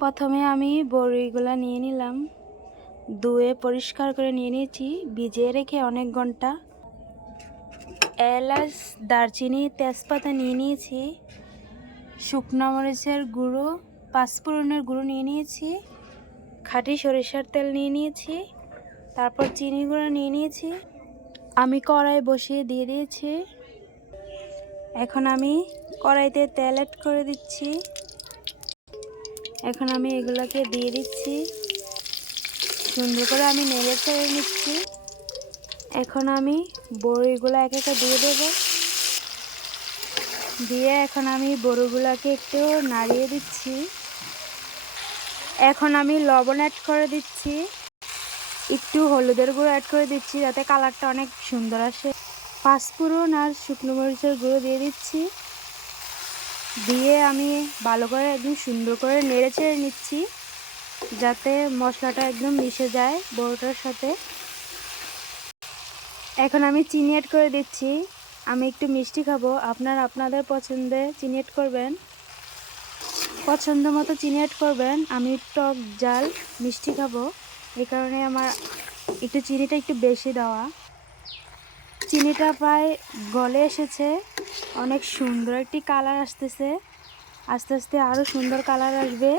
প্রথমে আমি বড়িগুলো নিয়ে নিলাম, ধুয়ে পরিষ্কার করে নিয়ে নিয়েছি, ভিজিয়ে রেখে অনেক ঘন্টা। এলাচ, দারচিনি, তেজপাতা নিয়ে নিয়েছি, শুকনো মরিচের গুঁড়ো, পাঁচফোড়নের গুঁড়ো নিয়ে নিয়েছি, খাঁটি সরিষার তেল নিয়ে নিয়েছি, তারপর চিনি গুঁড়ো নিয়ে নিয়েছি। আমি কড়াই বসিয়ে দিয়ে দিয়েছি। এখন আমি কড়াইতে তেল অ্যাড করে দিচ্ছি। এখন আমি এগুলোকে দিয়ে দিচ্ছি, সুন্দর করে আমি নেড়ে চেড়ে নিচ্ছি। এখন আমি বড়িগুলো এক একটা দিয়ে দেব, দিয়ে এখন আমি বড়িগুলোকে একটু নাড়িয়ে দিচ্ছি। এখন আমি লবণ অ্যাড করে দিচ্ছি, একটু হলুদের গুঁড়ো অ্যাড করে দিচ্ছি যাতে কালারটা অনেক সুন্দর আসে। পাঁচফোড়ন আর শুকনো মরিচের গুঁড়ো দিয়ে দিচ্ছি, দিয়ে আমি ভালো করে একদম সুন্দর করে নেড়ে চেড়ে নিচ্ছি যাতে মশলাটা একদম মিশে যায় বড়িটার সাথে। এখন আমি চিনি অ্যাড করে দিচ্ছি। আমি একটু মিষ্টি খাবো, আপনারা আপনাদের পছন্দে চিনি অ্যাড করবেন, পছন্দ মতো চিনি অ্যাড করবেন। আমি টক ঝাল মিষ্টি খাবো, এই কারণে আমার একটু চিনিটা একটু বেশি দেওয়া। চিনিটা প্রায় গলে এসেছে, অনেক সুন্দর একটি কালার আসতেছে, আস্তে আস্তে আরও সুন্দর কালার আসবে।